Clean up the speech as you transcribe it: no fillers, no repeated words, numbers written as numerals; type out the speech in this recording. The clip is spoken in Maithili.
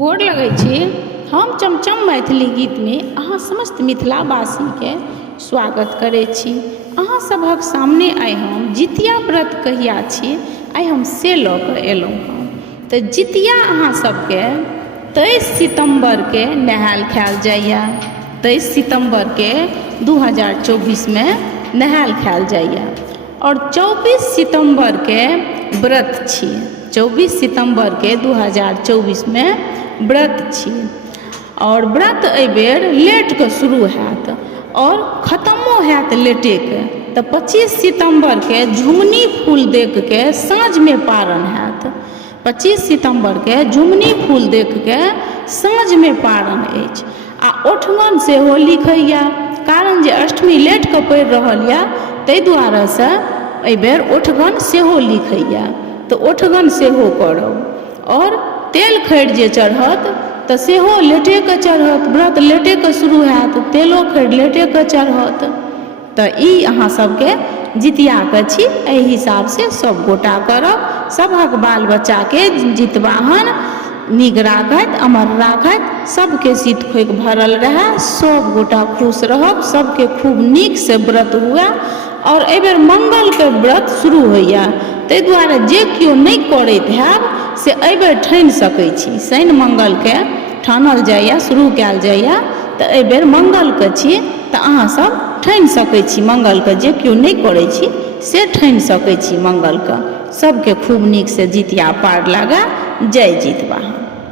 गोर लगै छी। हम चमचम मैथिली गीतमे अहाँ समस्त मिथिलावासीके स्वागत करै छी। अहाँ सभक सामने आइ हम जितिया व्रत कहिया छी आइ हम से लऽ कऽ एलहुँ हँ। तऽ जितिया अहाँ सभके 23 सितम्बरके नहायल खायल जाइए। 23 सितम्बरके 2024में नहायल खायल जाइए और 24 सितम्बरके व्रत छी। 24 सितम्बरके 2024 में व्रत छी और व्रत एहि बेर लेटके शुरू हैत और खत्मो हैत लेटेके। तऽ 25 सितम्बरके झुमनी फूल देखके साँझमे पारण हैत। 25 सितम्बरके झुमनी फूल देखके साँझमे पारण अछि। आ ओठगन सेहो लिखैए, कारण जे अष्टमी लेटके पड़ि रहल यऽ ताहि दुआरे से एहि बेर ओठगन सेहो लिखैए। तऽ ओठगन सेहो करब और तेल खैर जे चढ़त तऽ सेहो लेटेके चढ़त। व्रत लेटेके शुरू हैत, तेलो खैर लेटेके चढ़त। तऽ ई अहाँ सबके जितियाके छी, एहि हिसाबसँ सब गोटा करब। सभक बाल बच्चाके जितवाहन नीक राखैत, अमर राखैत, सबके सीत खोकि भरल रहै, सब गोटा खुश रहब, सबके खूब नीकसँ व्रत हुए। और एहि बेर मंगलके व्रत शुरू होइए, ताहि दुआरे जे केओ नहि करैत हैब से एहि बेर ठानि सकै छी। शनि मंगलके ठानल जाइए, शुरू कयल जाइए। तऽ एहि बेर मंगलके छी तऽ अहाँ सब ठानि सकै छी मंगलके। जे केओ नहि करै छी से ठानि सकै छी मंगलके। सबके खूब नीकसँ जितिया पार लागै। जय जितवाहन।